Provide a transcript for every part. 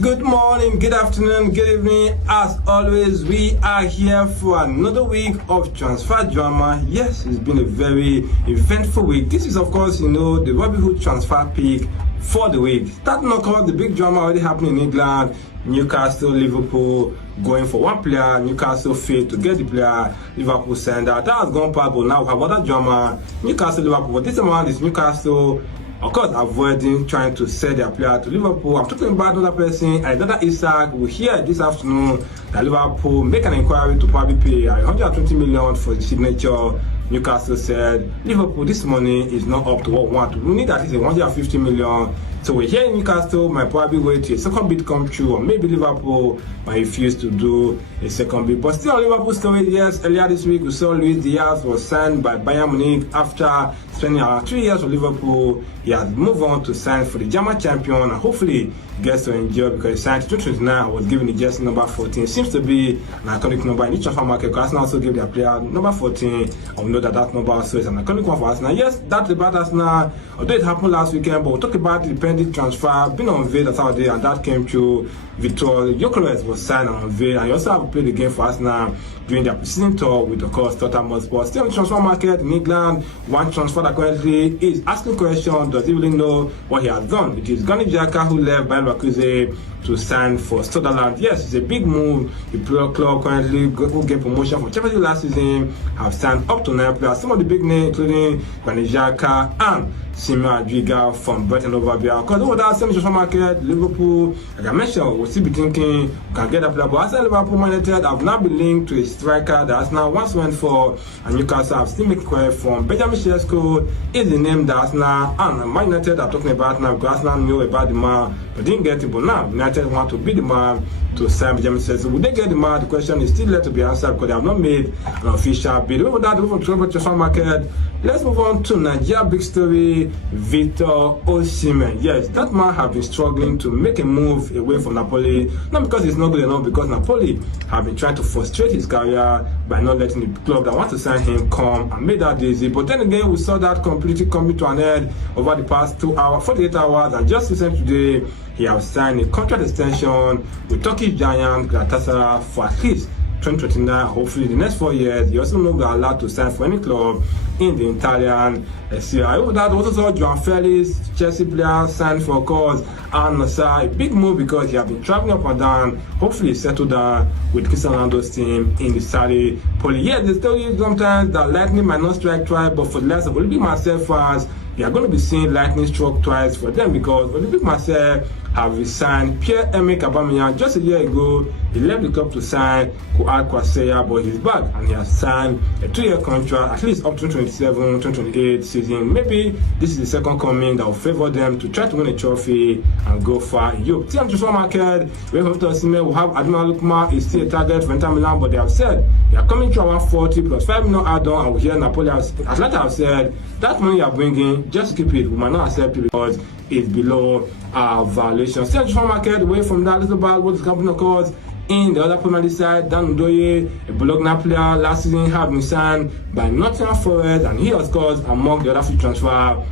Good morning, good afternoon, good evening. As always, we are here for another week of transfer drama. Yes, it's been a very eventful week. This is, of course, the Robinhood transfer pick for the week. Starting, of course, the big drama already happening in England. Newcastle, Liverpool going for one player. Newcastle failed to get the player. Liverpool sent out. That has gone past, but now we have other drama. Newcastle, Liverpool. But this amount is Newcastle, of course, avoiding trying to sell their player to Liverpool. I'm talking about another person, another Isak. We hear this afternoon that Liverpool make an inquiry to probably pay 120 million for the signature. Newcastle said, Liverpool, this money is not up to what we want. We need at least 150 million. So we're here in Newcastle, might probably wait till a second bid come true, or maybe Liverpool might refuse to do a second bid. But still, Liverpool story, yes, earlier this week we saw Luis Diaz was signed by Bayern Munich after spending around 3 years with Liverpool. He has moved on to sign for the German champion and hopefully gets to enjoy because he signed 2029, was given the jersey number 14. Seems to be an iconic number in the transfer market because Arsenal also gave their player number 14. And we know that number also is an iconic one for Arsenal. Yes, that's about Arsenal. Although it happened last weekend, but we'll talk about the pending transfer being unveiled Saturday, and that came through. Vitor Gyökeres was signed and unveiled, and he also have played the game for Arsenal during their preseason tour with, of course, Tottenham Hotspur. Still in the transfer market in England, one transfer that currently is asking questions, does he really know what he has done? It is Granit Xhaka who left Bayer Leverkusen to sign for Sunderland. Yes, it's a big move. The club currently who gained promotion from Champions League last season have signed up to 9 players. Some of the big names, including Granit Xhaka and Sima Adriga from Brighton over there. Because over that same transfer market, Liverpool, like I mentioned, we'll still be thinking we can get a player. But Arsenal, Liverpool, Man United have now been linked to a striker that Arsenal once went for, and Newcastle have still making query from. Benjamin Sesko is the name that Arsenal and Man United are talking about now because Arsenal knew about the man but didn't get it. But now United want to be the man to sign Benjamin Sesko. Would they get the man? The question is still left to be answered because they have not made an official bid. Over that, move on to the transfer market. Let's move on to Nigeria big story, Victor Osimhen. Yes, that man has been struggling to make a move away from Napoli, not because he's not good enough, because Napoli have been trying to frustrate his career by not letting the club that wants to sign him come and make that easy. But then again, we saw that completely coming to an end over the past 48 hours, and just recently today, he has signed a contract extension with Turkish giant Galatasaray for at least 2029, hopefully the next 4 years. He also knows they are allowed to sign for any club in the Italian Serie A. Over that, we also saw João Felix, Chelsea player, signed for cause Al Nassr. A big move because he has been traveling up and down. Hopefully settle down with Cristiano Ronaldo's team in the Saudi Poli. Yeah, they tell you sometimes that lightning might not strike twice, but for the likes of Olympique Marseille fans, they are going to be seeing lightning struck twice for them because Olympique Marseille have resigned Pierre-Emerick Aubameyang just a year ago. He left the club to sign Kouad Kwasaya, but he's back and he has signed a 2-year contract, at least up to 2027-2028 season. Maybe this is the second coming that will favor them to try to win a trophy and go far in Europe. See, on the transfer market, we have Victor Osimhen, we have Ademola Lookman is still a target for Inter Milan, but they have said they are coming to around 40 plus 5 million add-on, and we hear Napoli, Atlanta have said that money you are bringing, just keep it. We might not accept it because it's below our valuation. Still on the transfer market, away from that, little about what the company occurs in the other Premier League side. Dan Udoye, a Bologna player, last season have been signed by Nottingham Forest, and he has caused among the other free transfer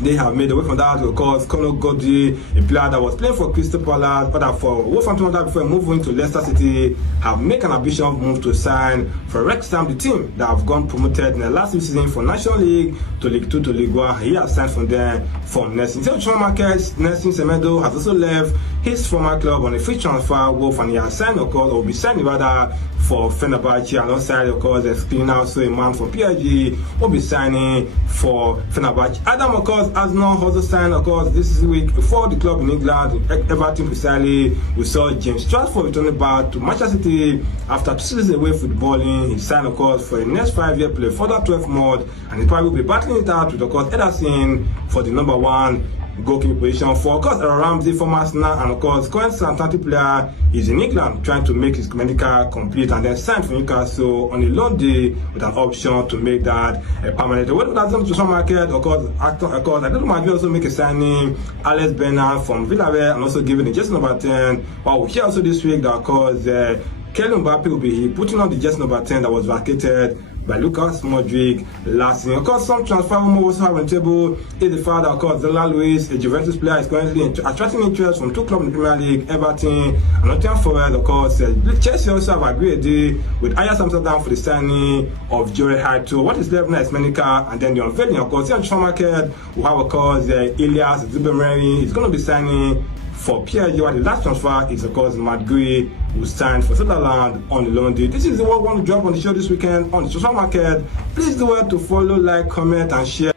they have made away from that. Of course, Conor Goddy, a player that was playing for Crystal Palace, but for Wolverhampton before moving to Leicester City, have made an ambitious move to sign for Wrexham, the team that have gone promoted in the last season from National League to League 2 to League 1. He has signed from there from Nelson. In the market, Nelson Semedo has also left his former club on a free transfer, Wolf, and he has signed, of course, or will be signed rather for Fenerbahce, alongside, of course, there's also a man from PSG will be signing for Fenerbahce. Adam, of course, has not also signed, of course, this week for the club in England, Everton precisely. We saw James Stratford returning back to Manchester City after 2 seasons away footballing. He signed, of course, for the next 5-year play, further 12 months, and he probably will be battling it out with, of course, Ederson for the number 1 goalkeeping position for, of course, Aaron Ramsey from Arsenal, and of course, current Southampton player is in England trying to make his medical complete and then signed for Newcastle on a loan deal with an option to make that permanent. What that's on the transfer market, of course, Atletico Madrid also make a signing, Alex Bernal from Villarreal, and also giving the jersey number 10. But we hear also this week that, of course, Kylian Mbappe will be putting on the jersey number 10 that was vacated by Lucas Modric last season. Of course, some transfer rumors also have on the table is the fact that, of course, Declan Luis, a Juventus player, is currently attracting interest from two clubs in the Premier League, Everton and Nottingham Forest. Of course, Chelsea also have agreed a deal with Ajax Amsterdam for the signing of Jorge Haitor. What is left now is Menica, and then the unveiling, of course, in the transfer market, we have, of course, Ilias Zubemeri is going to be signing for PSG. The last transfer is, of course, Matt Gui, who signed for Sutherland on the loan deal. This is the one we want to drop on the show this weekend on the transfer market. Please do well to follow, like, comment, and share.